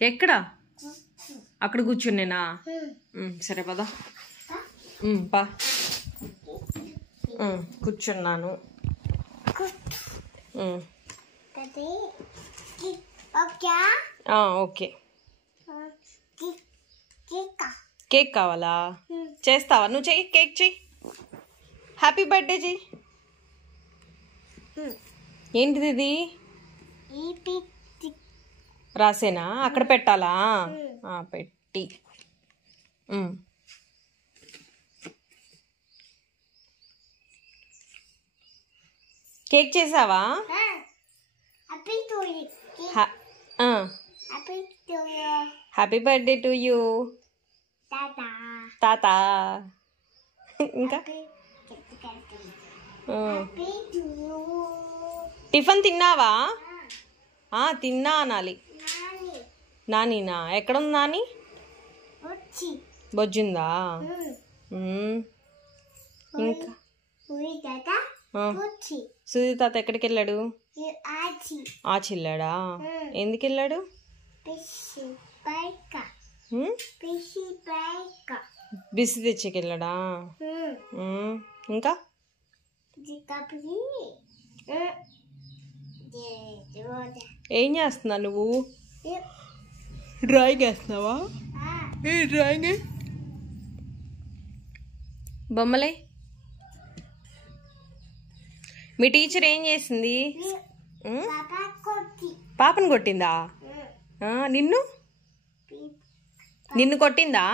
ఎక్కడ? అక్కడ కూర్చునేనా? సరే పదా పా. కూర్చున్నాను. ఓకే. కేక్ కావాలా? చేస్తావా? నువ్వు చెయ్యి, కేక్ చెయ్యి. హ్యాపీ బర్త్డే చెయ్యి. ఏంటిది ఇది? రాసేనా? అక్కడ పెట్టాలా? పెట్టి. కేక్ చేసావా? హ్యాపీ బర్త్డే టు యూ తాత. ఇంకా టిఫిన్ తిన్నావా? తిన్నా అనాలి. నానీనా? ఎక్కడుంది నాని? బొజ్జుందా? ఇంకా సుధీ తాత ఎక్కడికి వెళ్ళాడు? ఆచెళ్ళాడా? ఎందుకు వెళ్ళాడు? బిసి తెచ్చేకెళ్ళాడా? ఇంకా ఏం చేస్తున్నావు నువ్వు? డ్రాయింగ్ వేస్తున్నావా? ఏ డ్రాయింగ్? బొమ్మలే. మీ టీచర్ ఏం చేసింది? పాపను కొట్టిందా? నిన్ను నిన్ను కొట్టిందా?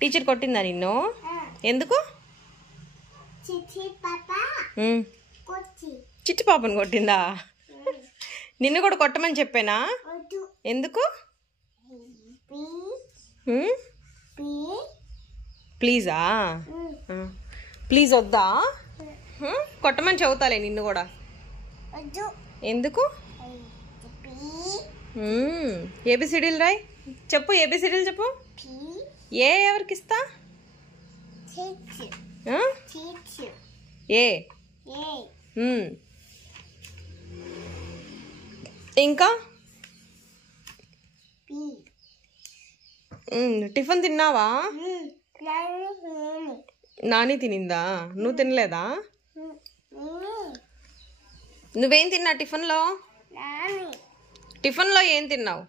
టీచర్ కొట్టిందా నిన్ను? ఎందుకు? చిట్టి పాపను కొట్టిందా? నిన్ను కూడా కొట్టమని చెప్పానా? ఎందుకు? ప్లీజా? ప్లీజ్ వద్దా? కొట్టమని చెబుతాలే నిన్ను కూడా. ఎందుకు? ఏబిసిడీలు రాయ్. చెప్పు, ఏబిసిడీలు చెప్పు. ఏ ఎవరికి ఇస్తా? ఏ. ఇంకా టిఫిన్ తిన్నావా? నాని తినిందా? నువ్వు తినలేదా? నువ్వేం తిన్నా టిఫిన్లో? టిఫిన్లో ఏం తిన్నావు?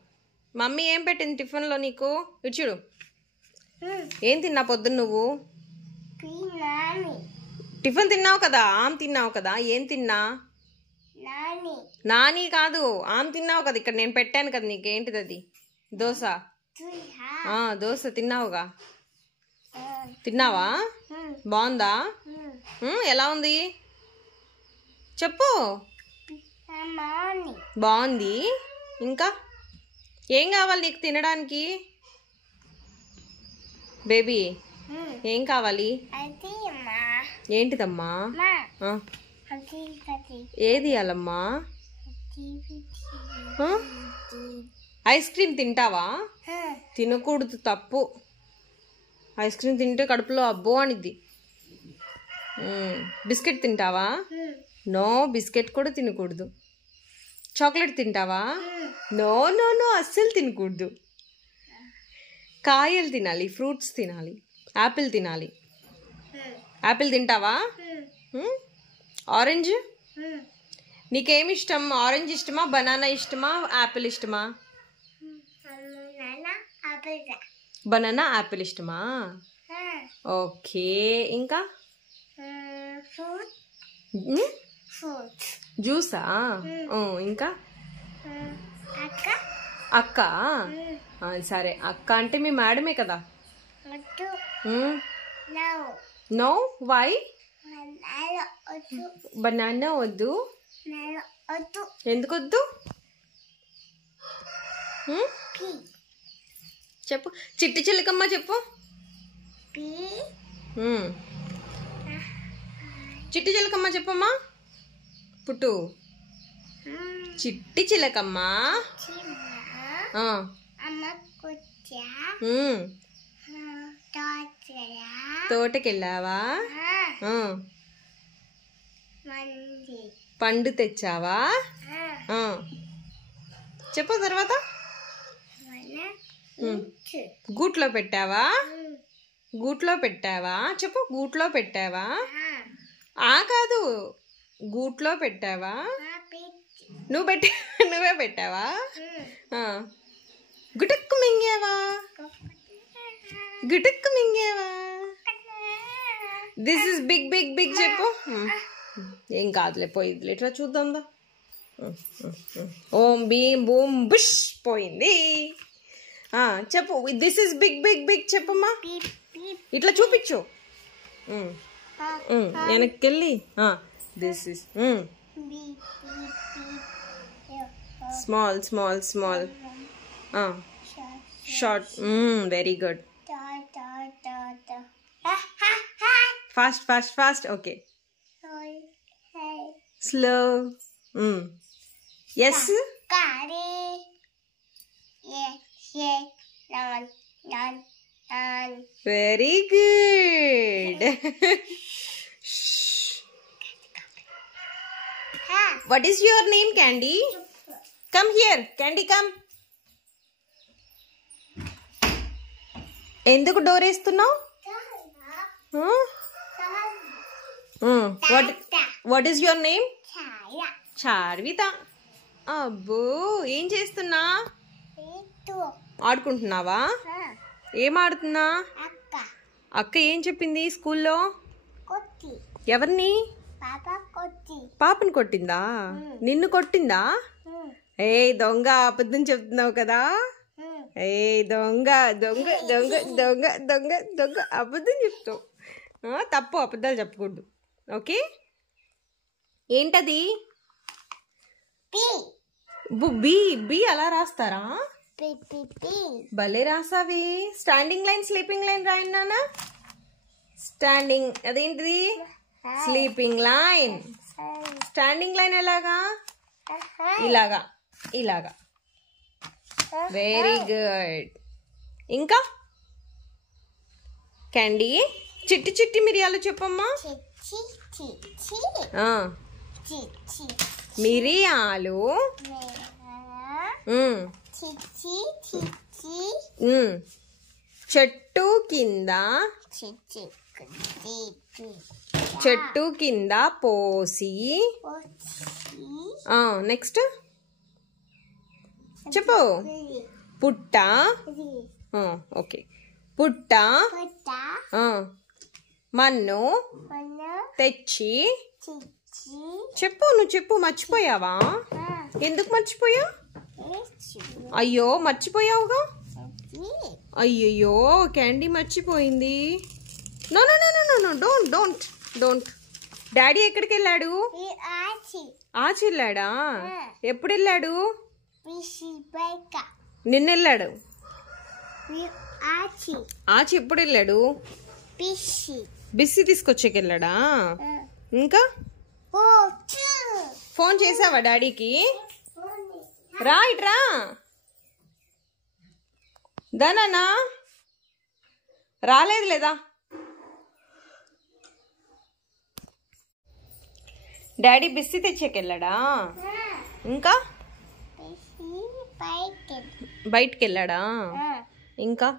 మమ్మీ ఏం పెట్టింది టిఫిన్లో నీకు? ఇచ్చుడు. ఏం తిన్నా పొద్దున్న నువ్వు? టిఫిన్ తిన్నావు కదా, ఆమ్ తిన్నావు కదా. ఏం తిన్నా? నాని కాదు, ఆమ్ తిన్నావు కదా. ఇక్కడ నేను పెట్టాను కదా నీకు. ఏంటిది అది? దోశ. దోశ తిన్నావుగా. తిన్నావా? బాగుందా? ఎలా ఉంది చెప్పు. బాగుంది. ఇంకా ఏం కావాలి నీకు తినడానికి? బేబీ ఏం కావాలి? ఏంటిదమ్మా? ఏది అలమ్మా? ఐస్ క్రీమ్ తింటావా? తినకూడదు, తప్పు. ఐస్ క్రీమ్ తింటే కడుపులో అబ్బో అనిద్ది. బిస్కెట్ తింటావా? నో, బిస్కెట్ కూడా తినకూడదు. చాక్లెట్ తింటావా? నో నో నో, అస్సలు తినకూడదు. కాయలు తినాలి, ఫ్రూట్స్ తినాలి, యాపిల్ తినాలి. యాపిల్ తింటావా? ఆరెంజ్ నీకేమి ఇష్టం? ఆరెంజ్ ఇష్టమా, బనానా ఇష్టమా, యాపిల్ ఇష్టమా? బనానా, యాపిల్ ఇష్టమా? ఓకే. ఇంకా జ్యూసా? ఇంకా అక్క. సరే, అక్క అంటే మీ మేడమే కదా. No, why? బనానా వద్దు. ఎందుకు వద్దు? చెప్పు. చిట్టి చిలకమ్మ చెప్పు. చిట్టి చిలకమ్మ చెప్పమ్మా. పుట్టు. చిట్టి చిలకమ్మ. తోటకెళ్ళావా? పండు తెచ్చావా? చెప్పు తర్వాత. గూట్లో పెట్టావా? గూట్లో పెట్టావా చెప్పు. గూట్లో పెట్టావా? ఆ కాదు, గూట్లో పెట్టావా? నువ్వే పెట్టావా? గుటక్కు మింగావా? గుటక్కు మింగావా? This is big big big చెప్పు. ఏం కాదులే, పోయింది. ఇట్లా చూద్దాందా. ఓం భీం బూమ్ బుష్ పోయింది. చెప్పు. This is big big big చెప్పమ్మా. ఇట్లా చూపించు. వెనక్కెళ్ళి this is small small small short. Very good. Fast fast fast. Okay. Slow. Yes. Very good. What is your name, Candy? Come here, Candy, come. ఎందుకు డోర్ వేస్తున్నావు? What is your name? చార్విత. అబ్బో, ఏం చేస్తున్నా? ఆడుకుంటున్నావా? ఏం ఆడుతున్నా? అక్క ఏం చెప్పింది స్కూల్లో? ఎవరిని? పాపని కొట్టిందా? నిన్ను కొట్టిందా? ఏ దొంగ, అబద్ధం చెప్తున్నావు కదా. ఏ దొంగ దొంగ దొంగ దొంగ దొంగ దొంగ, అబద్ధం చెప్తావు. తప్పు, అబద్ధాలు చెప్పకూడదు. ఓకే. ఏంటది? బి. బి అలా రాస్తారా? భలే రాసావి. స్టాండింగ్ లైన్, స్లీపింగ్ లైన్ రాయండి నాన్న. స్టాండింగ్, అదేంటిది? Sleeping line. స్టాండింగ్ లైన్ ఎలాగా? ఇలాగా, ఇలాగా. Very good. ఇంకా క్యాండీ, చిట్టి చిట్టి మిరియాలు చెప్పమ్మా. మిరియాలు చెట్టు కింద, చెట్టు కింద పోసి. నెక్స్ట్ చెప్పు. పుట్ట. ఓకే. పుట్ట మన్ను తెచ్చి. చెప్పు, నువ్వు చెప్పు. మర్చిపోయావా? ఎందుకు మర్చిపోయావు? అయ్యో, మర్చిపోయావుగా. అయ్యయ్యో, క్యాండీ మర్చిపోయింది. No no no no no, don't don't don't. Daddy ఎక్కడికి వెళ్ళాడు? ఆచి వెళ్ళాడా? ఎప్పుడు వెళ్ళాడు? నిన్న వెళ్ళాడు. ఆచి ఎప్పుడు వెళ్ళాడు? బిస్సి తీసుకొచ్చేకి వెళ్ళాడా? ఇంకా ఫోన్ చేసావా డాడీకి? రా ఇట్రా. దానా రాలేదు లేదా? డాడీ బిస్సి తెచ్చేకెళ్ళాడా? ఇంకా బయటికి వెళ్ళాడా? ఇంకా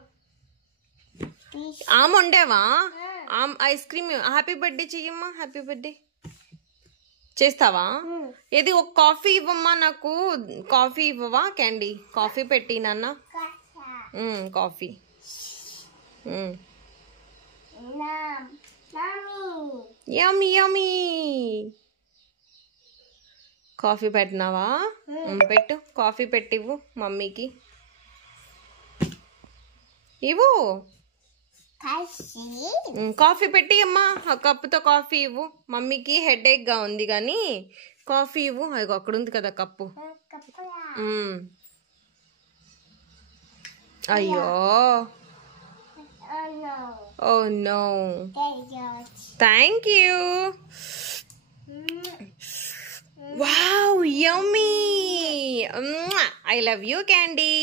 ఆమె ఉండేవా? Ice cream. హ్యాపీ బర్త్డే చెయ్యమ్మా. హ్యాపీ బర్త్డే చేస్తావా? ఏది ఒక కాఫీ ఇవ్వమ్మా. నాకు కాఫీ ఇవ్వవా క్యాండీ? కాఫీ పెట్టి నాన్న. కాఫీ. యమ్మీ యమ్మీ. కాఫీ పెట్టినావా? పెట్టు. కాఫీ పెట్టివ్వు మమ్మీకి. ఇవ్వు. కాఫీ పెట్టి అమ్మా. ఆ కప్పుతో కాఫీ ఇవ్వు మమ్మీకి. హెడేక్ గా ఉంది కానీ కాఫీ ఇవ్వు. అది అక్కడ ఉంది కదా కప్పు. అయ్యో, oh no. Thank you. Wow, yummy. I love you Candy.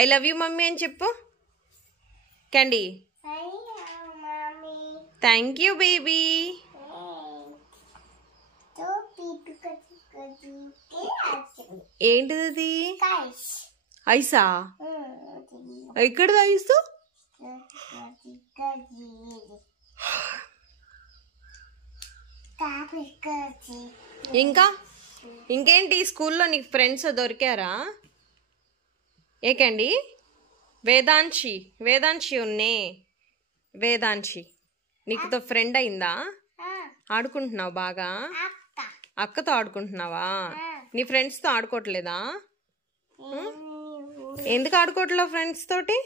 I love you mummy అని చెప్పు క్యాండీ. Thank you baby. ఏంటిది? ఐసా? ఎక్కడది ఐసు? ఇంకేంటి స్కూల్లో నీకు ఫ్రెండ్స్ దొరికారా? ఏకండి వేదాంశి ఉన్నే. వేదాంశి నీకుతో ఫ్రెండ్ అయిందా? ఆడుకుంటున్నావు బాగా? అక్కతో ఆడుకుంటున్నావా? నీ ఫ్రెండ్స్తో ఆడుకోవట్లేదా? ఎందుకు ఆడుకోవట్లేవు ఫ్రెండ్స్ తోటి?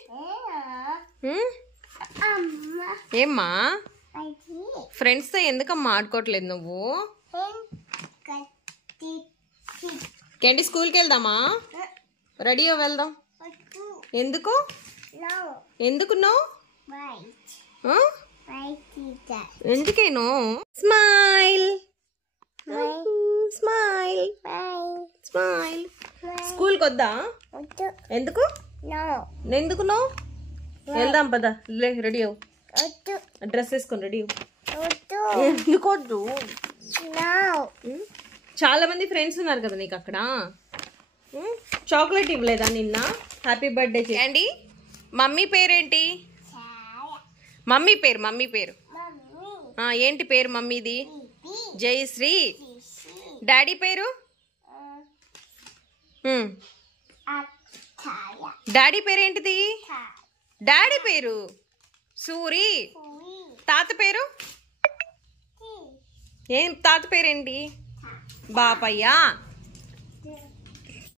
ఏమ్మా ఫ్రెండ్స్తో ఎందుకమ్మా ఆడుకోవట్లేదు నువ్వు? ఏంటి స్కూల్కి వెళ్దామా? రెడీగా వెళ్దాం. ఎందుకు నో? ఎందుకేనో? స్మైల్. స్కూల్కి వద్దా? ఎందుకు నో? వెళ్దాం పదా. రెడీ అవు. డ్రెస్ వేసుకొని రెడీ అవు. ఎందుకొద్దు? చాలా మంది ఫ్రెండ్స్ ఉన్నారు కదా నీకు అక్కడ. చాక్లెట్ ఇవ్వలేదా నిన్న? హ్యాపీ బర్త్డే చేయండి. మమ్మీ పేరేంటి? మమ్మీ పేరు ఏంటి పేరు మమ్మీది? జయశ్రీ. డాడీ పేరు? డాడీ పేరేంటిది? డాడీ పేరు సూరి. తాత పేరు? తాత పేరేంటి? బాపయ్య.